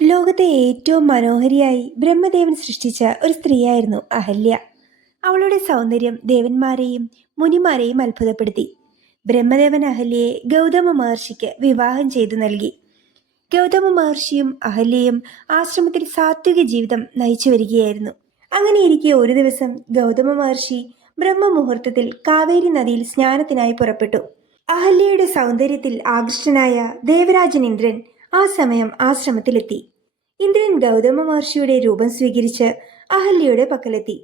ലോകത്തെ ഏറ്റവും മനോഹരിയായി ബ്രഹ്മദേവൻ സൃഷ്ടിച്ച ഒരു സ്ത്രീയായിരുന്നു അഹല്യ. അവളുടെ സൗന്ദര്യം ദേവന്മാരെയും മുനിമാരെയും അത്ഭുതപ്പെടുത്തി. ബ്രഹ്മദേവൻ അഹല്യയെ ഗൗതമ മഹർഷിക്ക് വിവാഹം ചെയ്തു നൽകി. ഗൗതമ മഹർഷിയും അഹല്യയും ആശ്രമത്തിൽ സാത്വിക ജീവിതം നയിച്ചു വരികയായിരുന്നു. അങ്ങനെയിരിക്കെ ഒരു ദിവസം ഗൗതമ മഹർഷി ബ്രഹ്മമുഹൂർത്തത്തിൽ കാവേരി നദിയിൽ സ്നാനത്തിനായി പുറപ്പെട്ടു. അഹല്യയുടെ സൗന്ദര്യത്തിൽ ആകൃഷ്ടനായ ദേവരാജൻ ഇന്ദ്രൻ ആ സമയം ആശ്രമത്തിലെത്തി. ഇന്ദ്രൻ ഗൗതമ മഹർഷിയുടെ രൂപം സ്വീകരിച്ച് അഹല്യയുടെ പക്കലെത്തി.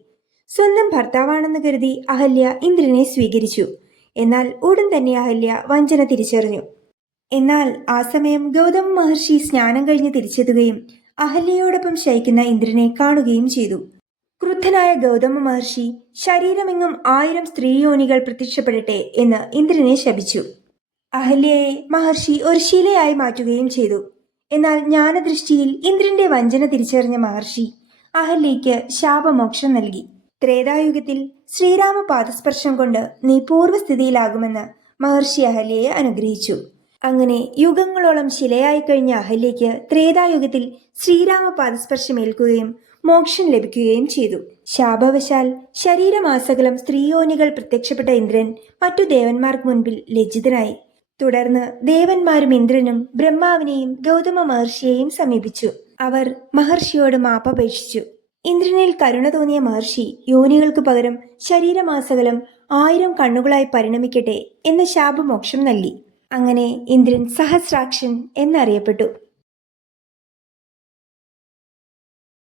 സ്വന്തം ഭർത്താവാണെന്ന് കരുതി അഹല്യ ഇന്ദ്രനെ സ്വീകരിച്ചു. എന്നാൽ ഉടൻ തന്നെ അഹല്യ വഞ്ചന തിരിച്ചറിഞ്ഞു. എന്നാൽ ആ സമയം ഗൗതമ മഹർഷി സ്നാനം കഴിഞ്ഞ് തിരിച്ചെത്തുകയും അഹല്യയോടൊപ്പം ശയിക്കുന്ന ഇന്ദ്രനെ കാണുകയും ചെയ്തു. ക്രുദ്ധനായ ഗൗതമ മഹർഷി ശരീരമെങ്ങും 1000 സ്ത്രീയോനികൾ പ്രത്യക്ഷപ്പെടട്ടെ എന്ന് ഇന്ദ്രനെ ശപിച്ചു. അഹല്യയെ മഹർഷി ഒരു ശിലയായി മാറ്റുകയും ചെയ്തു. എന്നാൽ ജ്ഞാനദൃഷ്ടിയിൽ ഇന്ദ്രന്റെ വഞ്ചന തിരിച്ചറിഞ്ഞ മഹർഷി അഹല്യയ്ക്ക് ശാപമോക്ഷം നൽകി. ത്രേതായുഗത്തിൽ ശ്രീരാമ പാദസ്പർശം കൊണ്ട് നീ പൂർവ്വസ്ഥിതിയിലാകുമെന്ന് മഹർഷി അഹല്യയെ അനുഗ്രഹിച്ചു. അങ്ങനെ യുഗങ്ങളോളം ശിലയായി കഴിഞ്ഞ അഹല്യയ്ക്ക് ത്രേതായുഗത്തിൽ ശ്രീരാമ പാദസ്പർശമേൽക്കുകയും മോക്ഷം ലഭിക്കുകയും ചെയ്തു. ശാപവശാൽ ശരീരമാസകലം സ്ത്രീയോനികൾ പ്രത്യക്ഷപ്പെട്ട ഇന്ദ്രൻ മറ്റു ദേവന്മാർക്ക് മുൻപിൽ ലജ്ജിതനായി. തുടർന്ന് ദേവന്മാരും ഇന്ദ്രനും ബ്രഹ്മാവിനെയും ഗൗതമ മഹർഷിയെയും സമീപിച്ചു. അവർ മഹർഷിയോട് മാപ്പപേക്ഷിച്ചു. ഇന്ദ്രനിൽ കരുണ തോന്നിയ മഹർഷി യോനികൾക്ക് പകരം ശരീരമാസകലം 1000 കണ്ണുകളായി പരിണമിക്കട്ടെ എന്ന് ശാപമോക്ഷം നൽകി. അങ്ങനെ ഇന്ദ്രൻ സഹസ്രാക്ഷൻ എന്നറിയപ്പെട്ടു.